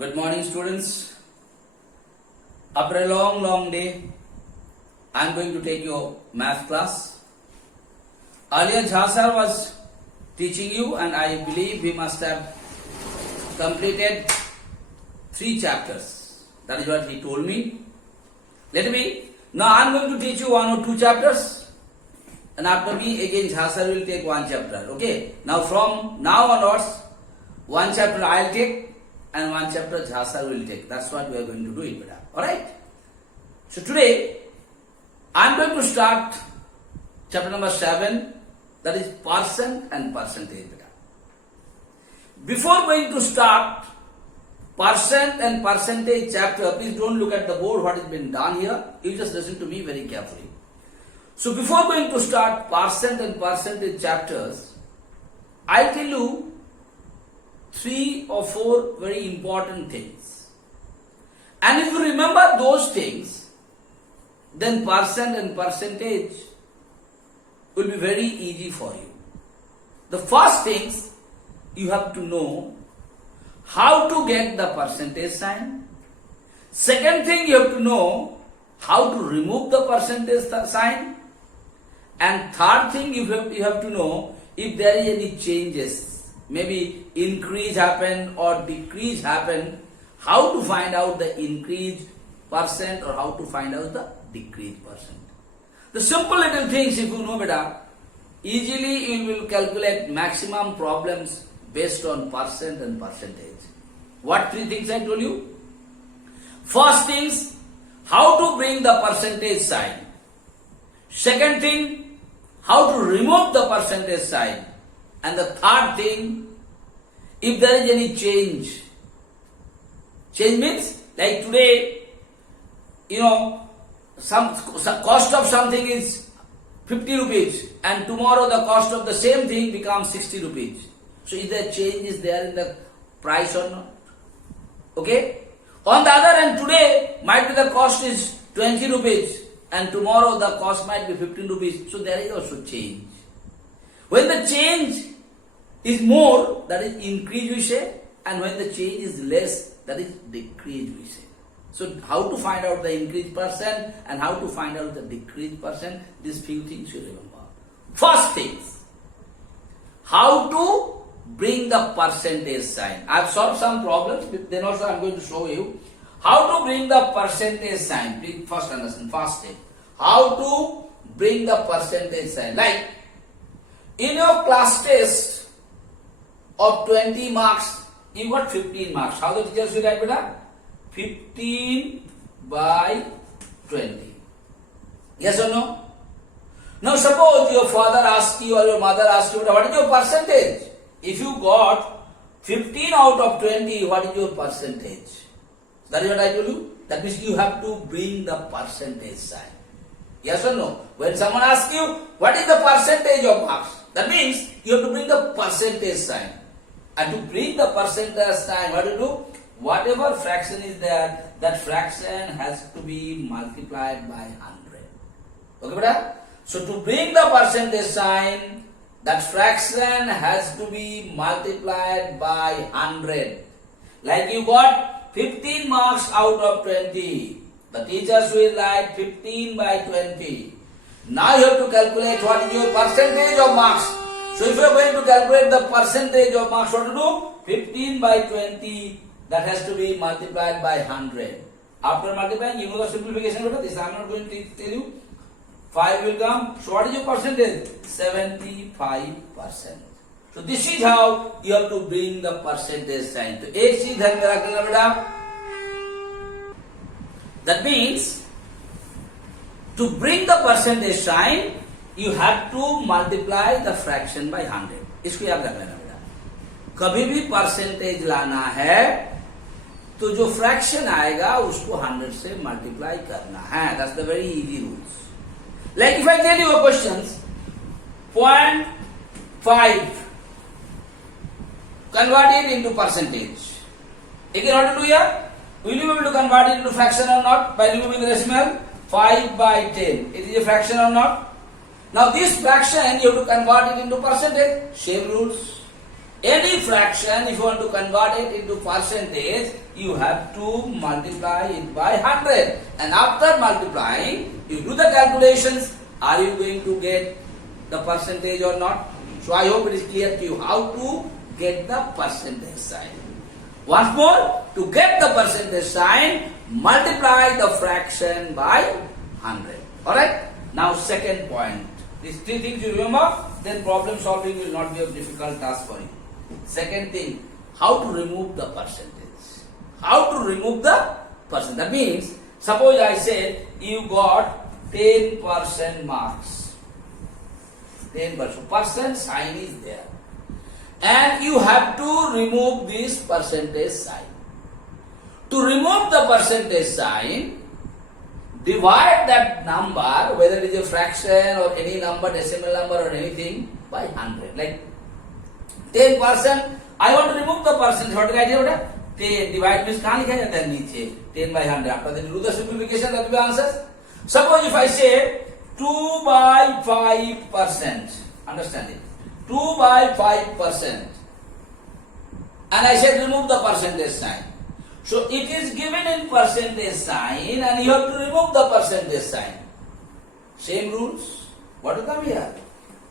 Good morning, students. After a long day, I am going to take your math class. Earlier, Jha sir was teaching you, and I believe we must have completed 3 chapters. That is what he told me. Let me. Now I am going to teach you 1 or 2 chapters, and after me again Jha sir will take 1 chapter. Okay. Now from now onwards, 1 chapter I will take and 1 chapter Jha sir will take. That's what we are going to do it. Alright? So today, I am going to start chapter number 7, that is percent and percentage. Before going to start percent and percentage chapter, please don't look at the board what has been done here. You just listen to me very carefully. So before going to start percent and percentage chapters, I'll tell you 3 or 4 very important things. And if you remember those things, then percent and percentage will be very easy for you. The first things you have to know how to get the percentage sign. Second thing you have to know how to remove the percentage sign. And third thing you have to know if there is any changes. Maybe increase happen or decrease happen, how to find out the increased percent or how to find out the decreased percent. The simple little things if you know better, easily you will calculate maximum problems based on percent and percentage. What 3 things I told you? First things, how to bring the percentage sign. Second thing, how to remove the percentage sign. And the third thing, if there is any change. Change means, like today, some cost of something is 50 rupees and tomorrow the cost of the same thing becomes 60 rupees. So is there change is there in the price or not? Okay? On the other hand, today might be the cost is 20 rupees and tomorrow the cost might be 15 rupees. So there is also change. When the change is more, that is increase we say, and when the change is less, that is decrease we say. So how to find out the increased percent and how to find out the decreased percent, these few things you remember. First things, how to bring the percentage sign. I have solved some problems, but then also I am going to show you how to bring the percentage sign. Please first understand, first step. How to bring the percentage sign. Like, in your class test of 20 marks, you got 15 marks. How the teachers will write, beta? 15 by 20. Yes or no? Now suppose your father asks you or your mother asks you, what is your percentage? If you got 15 out of 20, what is your percentage? That is what I told you. That means you have to bring the percentage sign. Yes or no? When someone asks you, what is the percentage of marks? That means you have to bring the percentage sign. And to bring the percentage sign, what do you do? Whatever fraction is there, that fraction has to be multiplied by 100. Okay, beta? So to bring the percentage sign, that fraction has to be multiplied by 100. Like you got 15 marks out of 20. The teachers will write 15 by 20. Now you have to calculate what is your percentage of marks. So if you are going to calculate the percentage of marks, what to do? 15 by 20, that has to be multiplied by 100. After multiplying, you know the simplification of this. I am not going to tell you. 5 will come. So what is your percentage? 75%. So this is how you have to bring the percentage sign. So एक चीज ध्यान में रखना बेटा. That means to bring the percentage sign, you have to multiply the fraction by 100. इसको याद रखना बेटा. कभी भी परसेंटेज लाना है तो जो फ्रैक्शन आएगा उसको 100 से मल्टीप्लाई करना है. That's the very easy rules. Like if I tell you a question, 0.5, convert it into percentage. Again, what to do here? Will you be able to convert it into fraction or not by removing the decimal? 5 by 10. It is a fraction or not? Now this fraction you have to convert it into percentage. Same rules. Any fraction, if you want to convert it into percentage, you have to multiply it by 100. And after multiplying, you do the calculations. Are you going to get the percentage or not? So I hope it is clear to you how to get the percentage sign. Once more, to get the percentage sign, multiply the fraction by 100. Alright? Now second point. These three things you remember, then problem solving will not be a difficult task for you. Second thing, how to remove the percentage. How to remove the percent. That means, suppose I said you got 10% marks. 10%. Percent sign is there. And you have to remove this percentage sign. To remove the percentage sign, divide that number, whether it is a fraction or any number, decimal number or anything, by 100. Like 10%, I want to remove the percentage. What did I do? 10 divide means कहाँ लिखा जाता है नीचे 10 by 100. After that, you do the simplification. That will be answers. Suppose if I say 2 by 5%, understand it? 2 by 5%, and I said remove the percentage sign. So it is given in percentage sign, and you have to remove the percentage sign. Same rules. What will come here?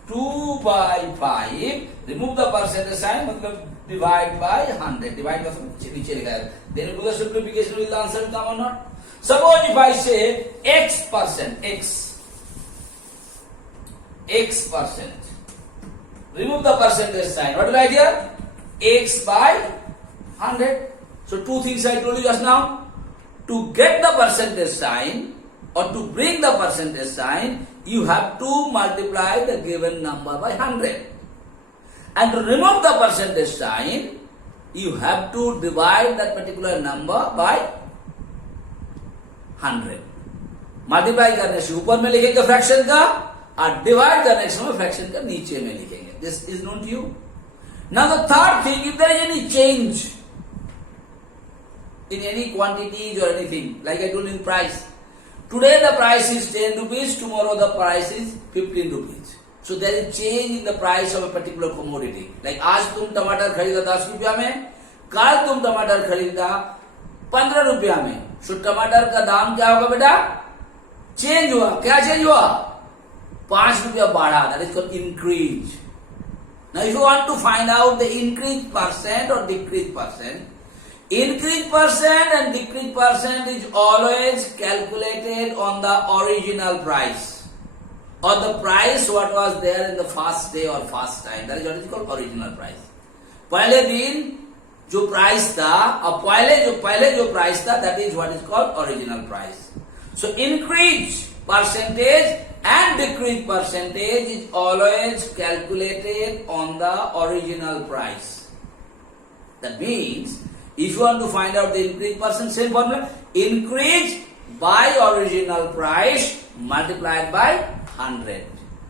2 by 5, remove the percentage sign, मतलब divide by 100. Divide का नीचे लिखा है. Then you do the simplification, will the answer come or not? Suppose if I say X%, X%, remove the percentage sign. What will I do? X by 100. So two things I told you just now. To get the percentage sign or to bring the percentage sign, you have to multiply the given number by 100. And to remove the percentage sign, you have to divide that particular number by 100. Multiply करने से ऊपर में लिखेंगे fraction का और divide करने से fraction का नीचे में लिखेंगे. This is known to you. Now the third thing, if there is any change in any quantities or anything, like I told you in price. Today the price is 10 rupees, tomorrow the price is 15 rupees. So there is change in the price of a particular commodity. Like आज तुम टमाटर खरीदा 10 रुपया में, कल तुम टमाटर खरीदा 15 रुपया में. So टमाटर का दाम क्या होगा बेटा? चेंज हुआ. क्या चेंज हुआ? 5 रुपया बढ़ा. That is called increase. Now if you want to find out the increased percent or decreased percent, increased percent and decreased percent is always calculated on the original price or the price what was there in the first day or first time. That is what is called original price. पहले दिन जो price था और पहले जो price था, that is what is called original price. So increased percentage and decreased percentage is always calculated on the original price. That means if you want to find out the increased percent, same formula, increase by original price multiplied by 100.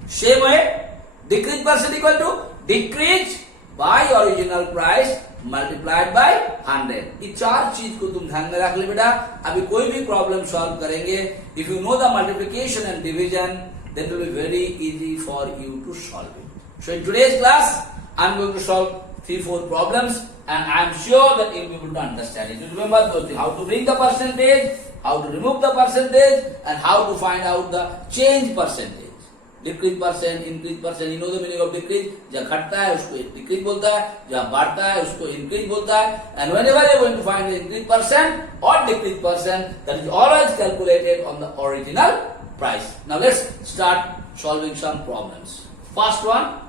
Same way, decreased percent equal to decrease by original price multiplied by 100. ये चार चीज को तुम ध्यान में रख ले बेटा. अभी कोई भी प्रॉब्लम सॉल्व करेंगे, if you know the multiplication and division, then it will be very easy for you to solve it. So in today's class, I am going to solve 3-4 problems, and I am sure that you will be able to understand it. You remember those things: how to bring the percentage, how to remove the percentage, and how to find out the change percentage. Decrease percent, increase percent. You know the meaning of decrease. जहाँ घटता है उसको decrease बोलता है, जहाँ बढ़ता है उसको increase बोलता है. And whenever you are going to find the increase percent or decrease percent, that is always calculated on the original price. Now let's start solving some problems. First one,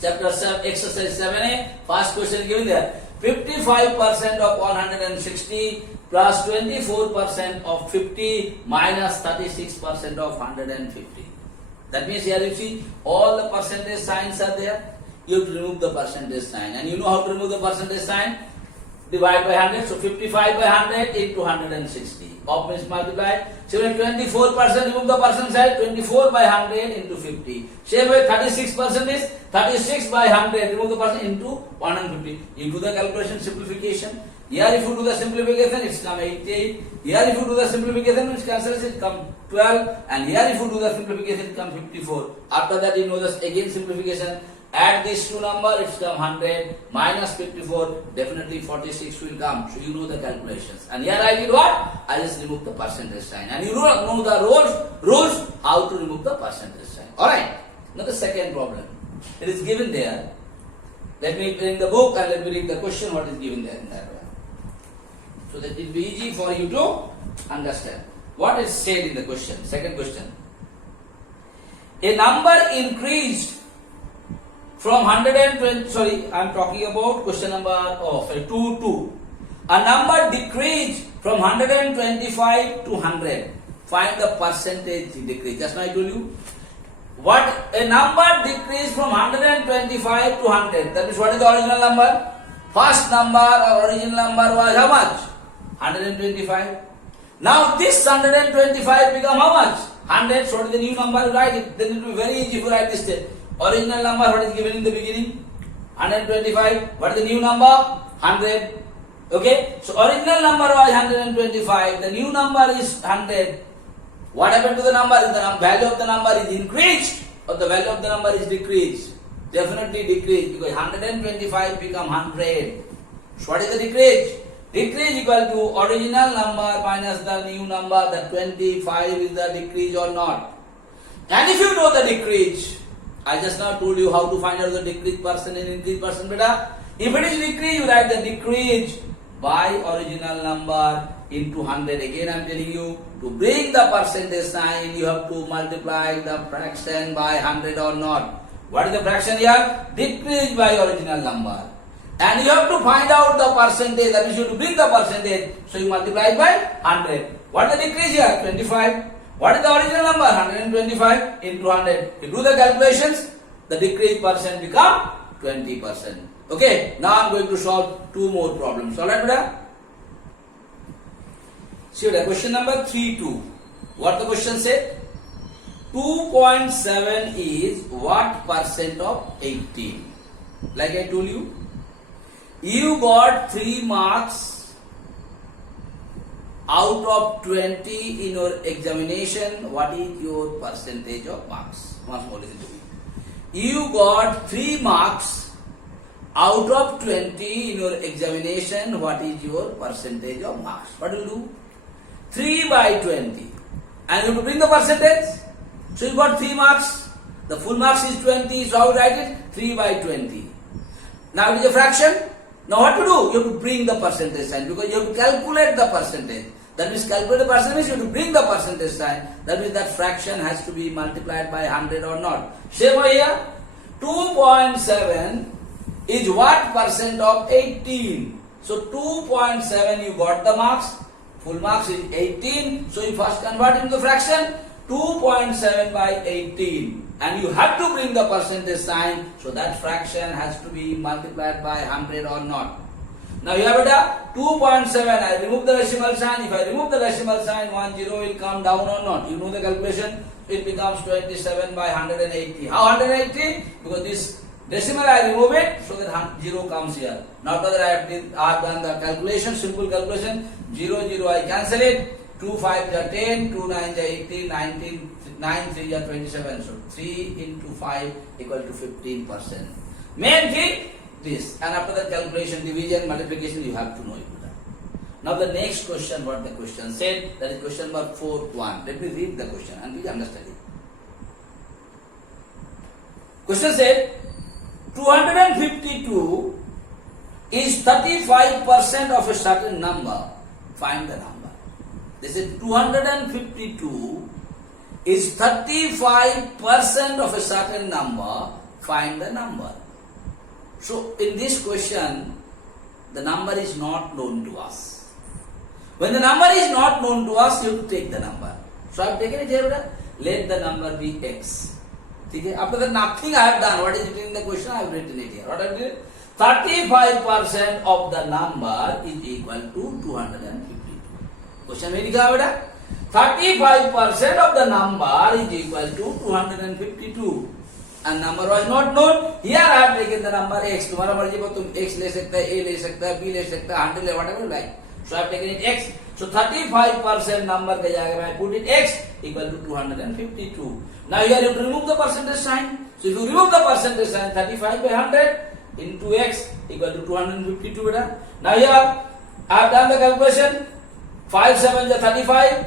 chapter 7, exercise 7a. First question given there: 55% of 160 plus 24% of 50 minus 36% of 150. That means here you see all the percentage signs are there. You have to remove the percentage sign. And you know how to remove the percentage sign? Divide by 100. So 55 by 100 into 160. Of means multiply. So 24% remove the percentage sign. 24 by 100 into 50. Same way 36% is 36 by 100. Remove the percent into 150. You do the calculation simplification. Here if you do the simplification, it's come 88. Here if you do the simplification, which cancels, it come 12. And here if you do the simplification, it come 54. After that, you know this again simplification. Add these two numbers, it's come 100 minus 54, definitely 46 will come. So you know the calculations. And here I did what? I just remove the percentage sign. And you know the rules how to remove the percentage sign. Alright. Now the second problem. It is given there. Let me bring the book and let me read the question what is given there in that way. So that it will be easy for you to understand. What is said in the question? Second question. A number increased from 120, sorry, I am talking about question number 2. A number decreased from 125 to 100. Find the percentage decrease. Just now I told you. What a number decreased from 125 to 100. That means what is the original number? First number or original number was how much? 125. Now this 125 become how much? 100. So what is the new number? Write it. Then it will be very easy to write this step. Original number, what is given in the beginning? 125. What is the new number? 100. Okay. So original number was 125. The new number is 100. What happened to the number? Is the value of the number is increased or the value of the number is decreased? Definitely decreased because 125 become 100. So what is the decrease? Decrease equal to original number minus the new number. The 25 is the decrease or not. And if you know the decrease, I just now told you how to find out the decrease percent and increase percent, beta. If it is decrease, you write the decrease by original number into 100. Again, I am telling you, to bring the percentage sign, you have to multiply the fraction by 100 or not. What is the fraction here? Decrease by original number. And you have to find out the percentage, that means you have to bring the percentage. So you multiply it by 100. What is the decrease here? 25. What is the original number? 125 into 100. You do the calculations, the decrease percent become 20%. Okay, now I am going to solve two more problems. Alright, beta? See the question number 3-2. What the question said? 2.7 is what percent of 18? Like I told you, you got 3 marks out of 20 in your examination. What is your percentage of marks? Once more listen to me. You got 3 marks out of 20 in your examination. What is your percentage of marks? What do you do? 3 by 20. And you have to bring the percentage. So you got 3 marks. The full marks is 20. So how you write it? 3 by 20. Now it is a fraction. Now what to do? You have to bring the percentage sign because you have to calculate the percentage. That means calculate the percentage, you have to bring the percentage sign. That means that fraction has to be multiplied by 100 or not. Same over here. 2.7 is what percent of 18? So 2.7 you got the marks. Full marks is 18. So you first convert into the fraction. 2.7 by 18. And you have to bring the percentage sign. So that fraction has to be multiplied by 100 or not. Now here beta 2.7. I remove the decimal sign. If I remove the decimal sign, 10 will come down or not. You know the calculation. It becomes 27 by 180. How 180? Because this decimal I remove it so that 0 comes here. Now after that I have done the calculation, simple calculation. 0, 0 I cancel it. 2 5 are 10, 2 9 are 18, 19, 9 3 are 27. So 3 into 5 equal to 15%. Main thing this. And after the calculation, division, multiplication, you have to know it. Now the next question, what the question said, that is question number 4.1. Let me read the question and please understand it. Question said, 252 is 35% of a certain number. Find the number. This is 252 is 35% of a certain number. Find the number. So in this question, the number is not known to us. When the number is not known to us, you have to take the number. So I have taken it here. Let the number be x. Okay? After that, nothing I have done. What is written in the question? I have written it here. What I have written? 35% of the number is equal to 252. Question में लिखा बेटा 35% of the number is equal to 252 and number was not known. Here I have taken the number x. तुम्हारा मर्जी पर तुम x ले सकता है, a ले सकता है, b ले सकता है, 100 ले whatever you like. So I have taken it x. So 35% number के जगह में I put it x equal to 252. Now here you have to remove the percentage sign. So if you remove the percentage sign, 35 by 100 into x equal to 252 beta. Now here I have done the calculation. 5 7 is 35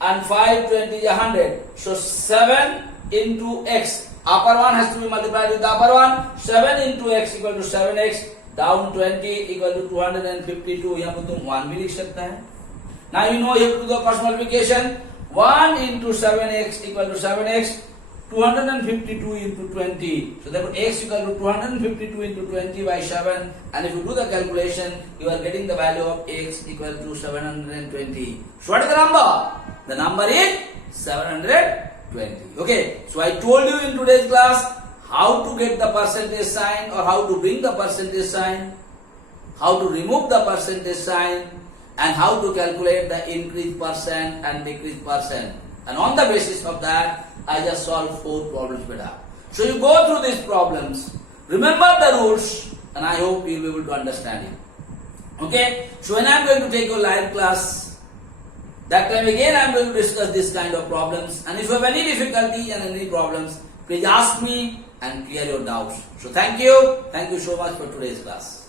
and 5 20 is 100. So 7 into x. Upper one has to be multiplied with the upper one. 7 into x equal to 7x. Down 20 equal to 252. यहाँ पर तुम 1 भी लिख सकता है. Now you know you have to do the cross multiplication. 1 into 7x equal to 7x. 252 into 20. So therefore x equal to 252 into 20 by 7. And if you do the calculation, you are getting the value of x equal to 720. So what is the number? The number is 720. Okay. So I told you in today's class how to get the percentage sign or how to bring the percentage sign, how to remove the percentage sign, and how to calculate the increase percent and decrease percent. And on the basis of that, I just solved 4 problems better. So you go through these problems, remember the rules, and I hope you will be able to understand it. Okay? So when I am going to take your live class, that time again I am going to discuss this kind of problems. And if you have any difficulty and any problems, please ask me and clear your doubts. So thank you so much for today's class.